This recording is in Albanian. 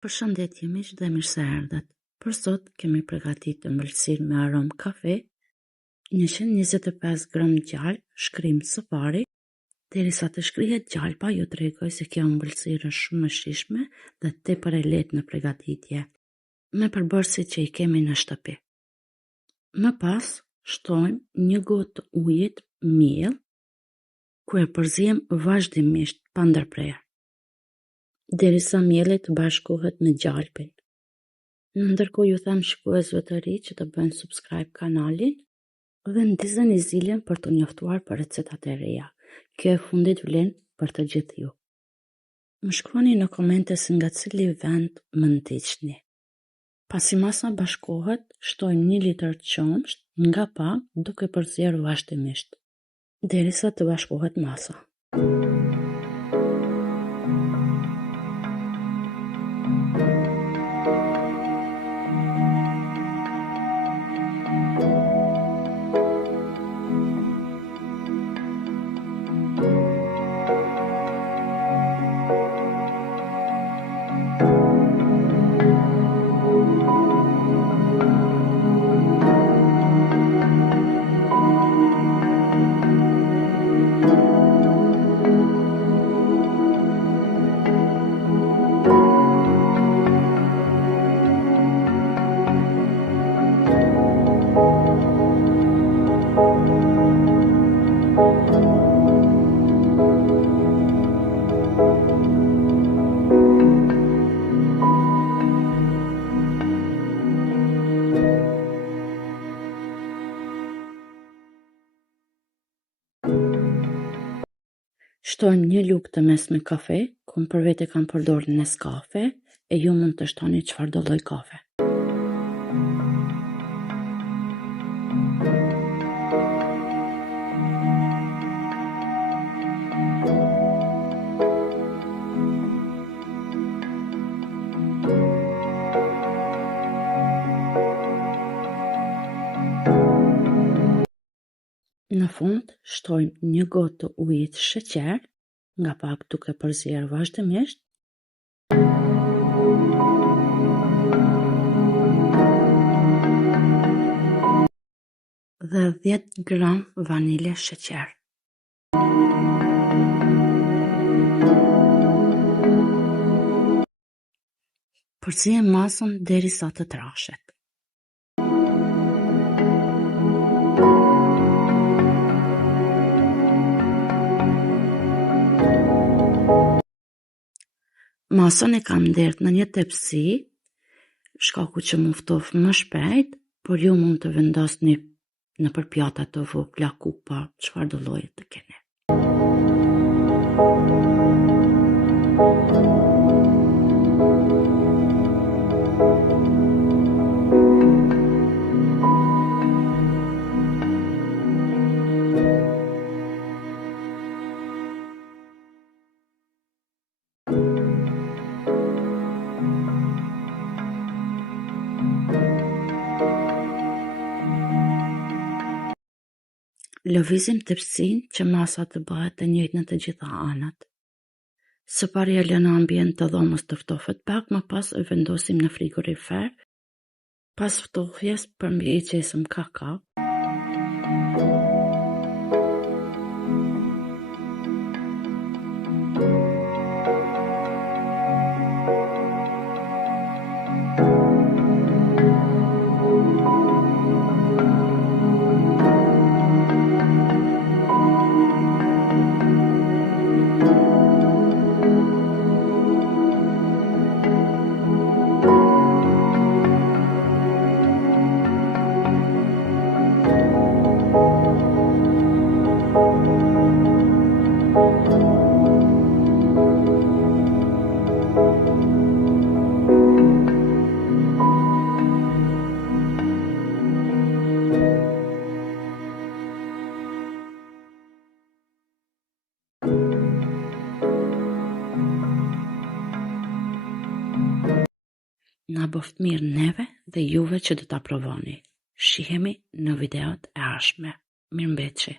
Përshëndetje miq dhe mirë se erdhët. Për sot kemi përgatitur ëmbëlsirë me aromë kafe, 125 gram gjalp, shkrim së pari. Derisa të shkrihet gjalpa, ju tregoj se kjo ëmbëlsirë është shumë e shijshme dhe tepër e lehtë në përgatitje, me përbërësit që i kemi në shtëpi. Më pas, shtojmë 1 gotë ujit miell, ku e përzihem vazhdimisht pa ndërprerje, derisa mielli të bashkohet me gjalpin. Ndërkohë ju them shikuesve të ri që të bëjnë subscribe kanalin dhe ndizeni ziljen për të njoftuar për recetat e reja. Kjo e fundit vlen për të gjithë ju. Më shkruani në komente se nga cili vend më ndiqni. Pasi masa bashkohet, shtojmë 1 litër qumësht nga pak duke përzier vazhdimisht, derisa të bashkohet masa. Shtojmë 1 lugë të mesme kafe, ku për vete kam përdorur Nescafe, e ju mund të shtoni çfarëdo lloj kafe. Në fund, shtojmë 1 gotë të ujit sheqer, nga pak duke përzier vazhdimisht, dhe 10 gram vanile sheqer. Përzihem masën derisa të trashet. Masën e kam ndert në një tepsi, shkaku që mu ftof më shpejt, por ju mund të vendosni nëpër pjata të vogla, kupa, çfarëdo lloji të keni. Lëvizim tepsinë që masa të bëhet e njëjtë në të gjitha anët. Së pari e lënë në ambient të dhomës të ftofet pak, më pas e vendosim në frigorifer. Pas ftofjes përmbi i qesëm kakao. Na boft mirë neve dhe juve që do ta provoni. Shihemi në videot e ardhshme. Mirëmbëjtje.